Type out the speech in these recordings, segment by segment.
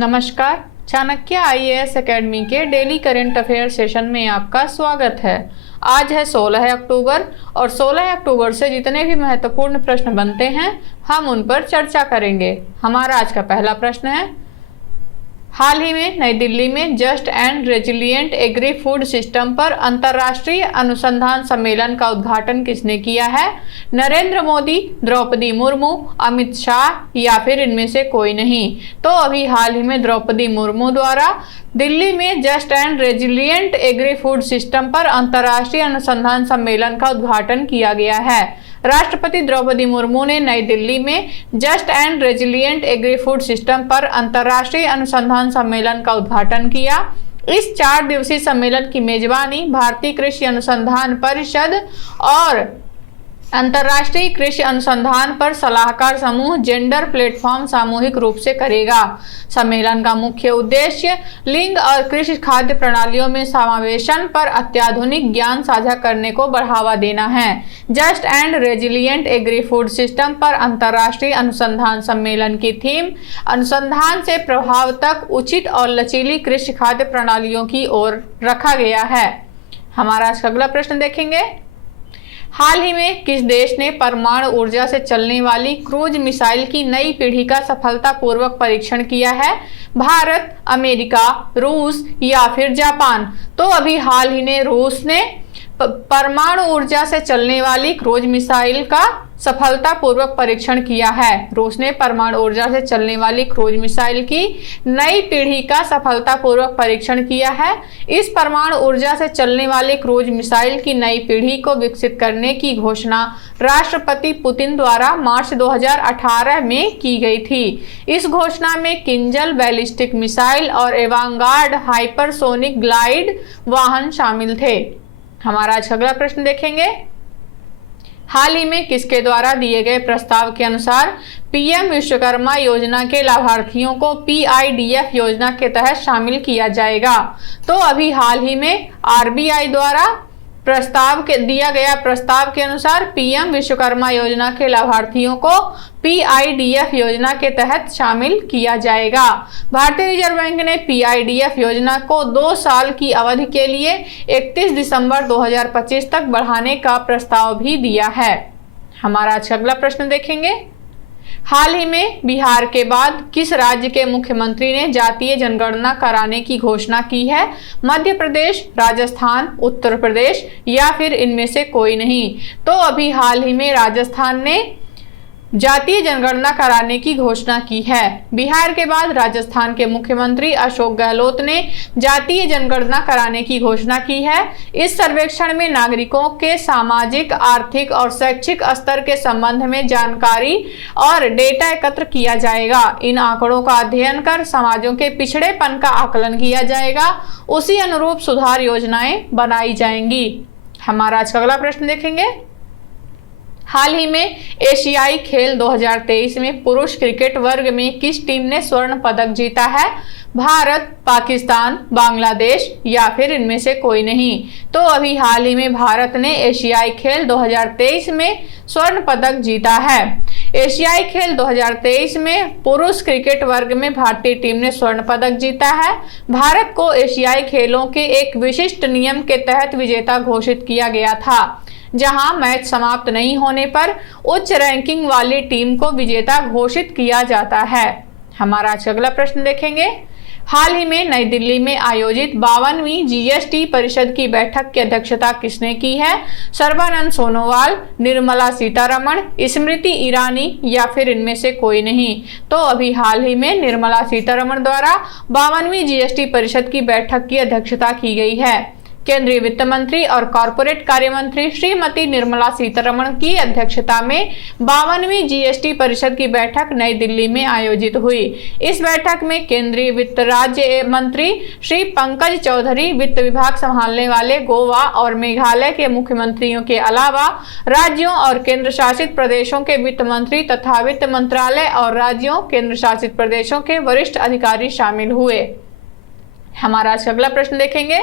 नमस्कार। Chanakya IAS academy के daily current affair session में आपका स्वागत है। आज है 16 अक्टूबर और 16 अक्टूबर से जितने भी महत्वपूर्ण प्रश्न बनते हैं हम उन पर चर्चा करेंगे। हमारा आज का पहला प्रश्न है, हाल ही में नई दिल्ली में just and resilient agri food system पर अंतर्राष्ट्रीय अनुसंधान सम्मेलन का उद्घाटन किसने किया है? नरेंद्र मोदी, द्रौपदी मुर्मू, अमित शाह या फिर इनमें से कोई नहीं। तो अभी हाल ही में द्रौपदी मुर्मू द्वारा दिल्ली में just and resilient agri food system पर अंतर्राष्ट्रीय अनुसंधान सम्मेलन का उद्घाटन किया गया है। राष्ट्रपति द्रौपदी मुर्मू ने नई दिल्ली में just and resilient agri food system पर अंतर्राष्ट्रीय अनुसंधान सम्मेलन का उद्घाटन किया। इस 4 दिवसीय सम्मेलन की मेजबानी भारतीय कृषि अनुसंधान परिषद और अंतर्राष्ट्रीय कृषि अनुसंधान पर सलाहकार समूह जेंडर प्लेटफॉर्म सामूहिक रूप से करेगा। सम्मेलन का मुख्य उद्देश्य लिंग और कृषि खाद्य प्रणालियों में समावेशन पर अत्याधुनिक ज्ञान साझा करने को बढ़ावा देना है। Just and resilient agri food system पर अंतर्राष्ट्रीय अनुसंधान सम्मेलन की थीम अनुसंधान से प्रभाव तक उचित और लचीली कृषि खाद्य प्रणालियों की ओर रखा गया है। हमारा आज का अगला प्रश्न देखेंगे, हाल ही में किस देश ने परमाणु ऊर्जा से चलने वाली क्रूज मिसाइल की नई पीढ़ी का सफलतापूर्वक परीक्षण किया है? भारत, अमेरिका, रूस या फिर जापान? तो अभी हाल ही में रूस ने परमाणु ऊर्जा से चलने वाली क्रूज मिसाइल का सफलतापूर्वक परीक्षण किया है। रूस ने परमाणु ऊर्जा से चलने वाली क्रूज मिसाइल की नई पीढ़ी का सफलतापूर्वक परीक्षण किया है। इस परमाणु ऊर्जा से चलने वाली क्रूज मिसाइल की नई पीढ़ी को विकसित करने की घोषणा राष्ट्रपति पुतिन द्वारा मार्च 2018 में की गई थी। इस घोषणा में किंजल बैलिस्टिक मिसाइल और एवांगार्ड हाइपरसोनिक ग्लाइड वाहन शामिल थे। हमारा आज अगला प्रश्न देखेंगे, हाल ही में किसके द्वारा दिए गए प्रस्ताव के अनुसार पीएम विश्वकर्मा योजना के लाभार्थियों को पीआईडीएफ योजना के तहत शामिल किया जाएगा? तो अभी हाल ही में आरबीआई द्वारा दिया गया प्रस्ताव के अनुसार पीएम विश्वकर्मा योजना के लाभार्थियों को पीआईडीएफ योजना के तहत शामिल किया जाएगा। भारतीय रिजर्व बैंक ने पीआईडीएफ योजना को 2 साल की अवधि के लिए 31 दिसंबर 2025 तक बढ़ाने का प्रस्ताव भी दिया है। हमारा आज का अगला प्रश्न देखेंगे, हाल ही में बिहार के बाद किस राज्य के मुख्यमंत्री ने जातीय जनगणना कराने की घोषणा की है? मध्य प्रदेश, राजस्थान, उत्तर प्रदेश या फिर इनमें से कोई नहीं? तो अभी हाल ही में राजस्थान ने जातीय जनगणना कराने की घोषणा की है। बिहार के बाद राजस्थान के मुख्यमंत्री अशोक गहलोत ने जातीय जनगणना कराने की घोषणा की है। इस सर्वेक्षण में नागरिकों के सामाजिक, आर्थिक और शैक्षिक स्तर के संबंध में जानकारी और डेटा एकत्र किया जाएगा। इन आंकड़ों का अध्ययन कर समाजों के पिछड़ेपन का आकलन किया जाएगा। उसी अनुरूप सुधार योजनाएं बनाई जाएंगी। हमारा आज का अगला प्रश्न देखेंगे, हाल ही में एशियाई खेल 2023 में पुरुष क्रिकेट वर्ग में किस टीम ने स्वर्ण पदक जीता है? भारत, पाकिस्तान, बांग्लादेश या फिर इनमें से कोई नहीं? तो अभी हाल ही में भारत ने एशियाई खेल 2023 में स्वर्ण पदक जीता है। एशियाई खेल 2023 में पुरुष क्रिकेट वर्ग में भारतीय टीम ने स्वर्ण पदक जीता है। भारत को एशियाई खेलों के एक विशिष्ट नियम के तहत विजेता घोषित किया गया था, जहां मैच समाप्त नहीं होने पर उच्च रैंकिंग वाली टीम को विजेता घोषित किया जाता है। हमारा आज अगला प्रश्न देखेंगे, हाल ही में नई दिल्ली में आयोजित 52वीं जीएसटी परिषद की बैठक की अध्यक्षता किसने की है? सर्बानंद सोनोवाल, निर्मला सीतारमण, स्मृति ईरानी या फिर इनमें से कोई नहीं? तो अभी हाल ही में निर्मला सीतारमण द्वारा 52वीं जीएसटी परिषद की बैठक की अध्यक्षता की गई है। केंद्रीय वित्त मंत्री और कॉरपोरेट कार्य मंत्री श्रीमती निर्मला सीतारमण की अध्यक्षता में 52वीं जीएसटी परिषद की बैठक नई दिल्ली में आयोजित हुई। इस बैठक में केंद्रीय वित्त राज्य मंत्री श्री पंकज चौधरी, वित्त विभाग संभालने वाले गोवा और मेघालय के मुख्यमंत्रियों के अलावा राज्यों और केंद्र शासित प्रदेशों के वित्त मंत्री तथा वित्त मंत्रालय और राज्यों केंद्र शासित प्रदेशों के वरिष्ठ अधिकारी शामिल हुए। हमारा अगला प्रश्न देखेंगे,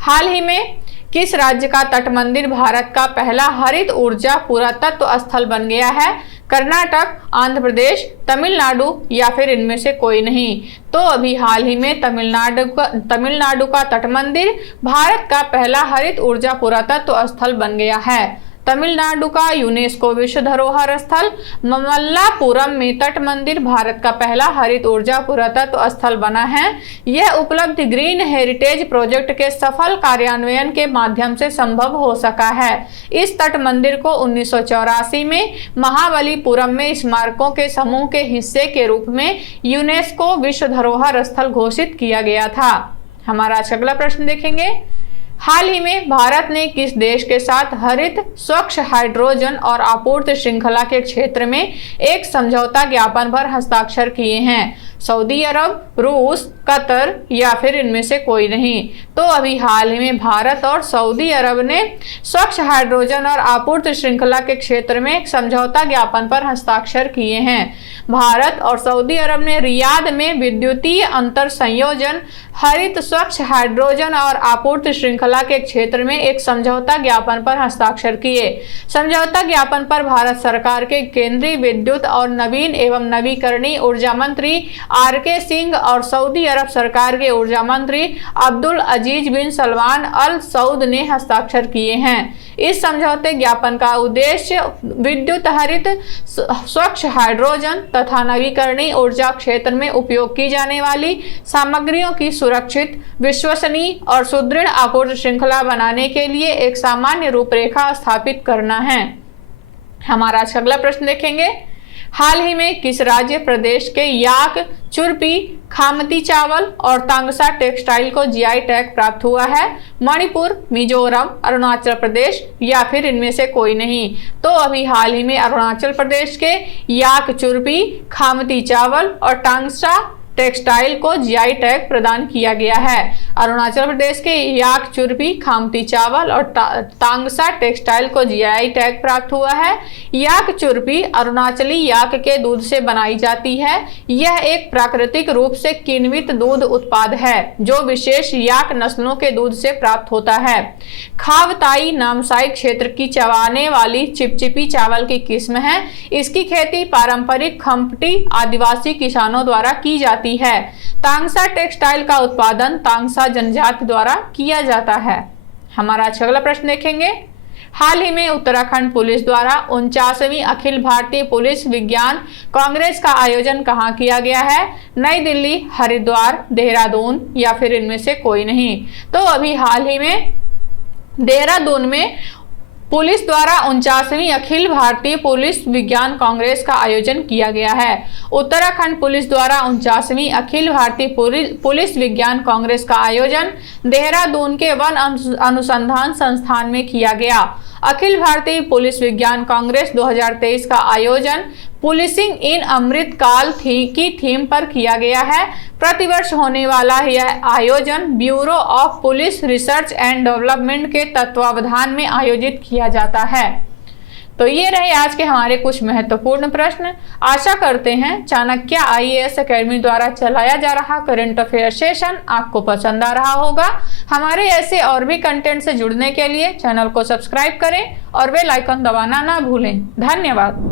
हाल ही में किस राज्य का तट मंदिर भारत का पहला हरित ऊर्जा पुरातत्व स्थल बन गया है? कर्नाटक, आंध्र प्रदेश, तमिलनाडु या फिर इनमें से कोई नहीं। तो अभी हाल ही में तमिलनाडु का तट मंदिर भारत का पहला हरित ऊर्जा पुरातत्व स्थल बन गया है। तमिलनाडु का यूनेस्को विश्व धरोहर स्थल ममल्लापुरम में तट मंदिर भारत का पहला हरित ऊर्जा पुरातत्व स्थल बना है। यह उपलब्धि ग्रीन हेरिटेज प्रोजेक्ट के सफल कार्यान्वयन के माध्यम से संभव हो सका है। इस तट मंदिर को 1984 में महाबलीपुरम में स्मारकों के समूह के हिस्से के रूप में यूनेस्को विश्व धरोहर स्थल घोषित किया गया था। हमारा आज अगला प्रश्न देखेंगे। हाल ही में भारत ने किस देश के साथ हरित स्वच्छ हाइड्रोजन और आपूर्ति श्रृंखला के क्षेत्र में एक समझौता ज्ञापन पर हस्ताक्षर किए हैं? सऊदी अरब, रूस, कतर या फिर इनमें से कोई नहीं। तो अभी हाल ही में भारत और सऊदी अरब ने स्वच्छ हाइड्रोजन और आपूर्ति श्रृंखला के क्षेत्र में एक समझौता ज्ञापन पर हस्ताक्षर किए हैं। भारत और सऊदी अरब ने रियाद में विद्युतीय अंतर संयोजन, हरित स्वच्छ हाइड्रोजन और आपूर्ति श्रृंखला के क्षेत्र में एक समझौता ज्ञापन पर हस्ताक्षर किए। समझौता ज्ञापन पर भारत सरकार के केंद्रीय विद्युत और नवीन एवं नवीकरणीय ऊर्जा मंत्री आर.के. सिंह और सऊदी अरब सरकार के ऊर्जा मंत्री अब्दुल अजीज बिन सलमान अल सऊद ने हस्ताक्षर किए हैं। इस समझौते ज्ञापन का उद्देश्य विद्युत, हरित स्वच्छ हाइड्रोजन तथा नवीकरणीय ऊर्जा क्षेत्र में उपयोग की जाने वाली सामग्रियों की सुरक्षित, विश्वसनीय और सुदृढ़ आपूर्ति श्रृंखला बनाने के लिए एक सामान्य रूपरेखा स्थापित करना है। हमारा आज अगला प्रश्न देखेंगे। हाल ही में किस राज्य प्रदेश के याक, चुरपी, खामती चावल और तांगसा टेक्सटाइल को जीआई टैग प्राप्त हुआ है? मणिपुर, मिजोरम, अरुणाचल प्रदेश या फिर इनमें से कोई नहीं। तो अभी हाल ही में अरुणाचल प्रदेश के याक, चुरपी, खामती चावल और तांगसा टेक्सटाइल को जीआई टैग प्रदान किया गया है। अरुणाचल प्रदेश के याक, चुरपी, खामती चावल और तांगसा टेक्सटाइल को जीआई टैग प्राप्त हुआ है। याक चुरपी अरुणाचली याक के दूध से बनाई जाती है। यह एक प्राकृतिक रूप से किण्वित दूध उत्पाद है जो विशेष याक नस्लों के दूध से प्राप्त होता है। खावताई नामसाई क्षेत्र की चबाने वाली चिपचिपी चावल की किस्म है। इसकी खेती पारंपरिक खम्पटी आदिवासी किसानों द्वारा की जाती है। तांगसा टेक्सटाइल का उत्पादन तांगसा जनजाति द्वारा किया जाता है। हमारा अगला प्रश्न देखेंगे। हाल ही में उत्तराखंड पुलिस द्वारा 49वीं अखिल भारतीय पुलिस विज्ञान कांग्रेस का आयोजन कहाँ किया गया है? नई दिल्ली, हरिद्वार, देहरादून या फिर इनमें से कोई नहीं। तो अभी हाल ही में देहरादून में पुलिस द्वारा 49वीं अखिल भारतीय पुलिस विज्ञान कांग्रेस का आयोजन किया गया है। उत्तराखंड पुलिस द्वारा 49वीं अखिल भारतीय पुलिस विज्ञान कांग्रेस का आयोजन देहरादून के वन अनुसंधान संस्थान में किया गया। अखिल भारतीय पुलिस विज्ञान कांग्रेस 2023 का आयोजन पुलिसिंग इन अमृत काल की थीम पर किया गया है। प्रतिवर्ष होने वाला यह आयोजन bureau of police research and development के तत्वावधान में आयोजित किया जाता है। तो ये रहे आज के हमारे कुछ महत्वपूर्ण प्रश्न। आशा करते हैं चाणक्य आईएएस एकेडमी द्वारा चलाया जा रहा करंट अफेयर सेशन आपको पसंद आ रहा होगा। हमारे ऐसे और भी कंटेंट से जुड़ने के लिए चैनल को सब्सक्राइब करें और बेल आइकन दबाना ना भूलें। धन्यवाद।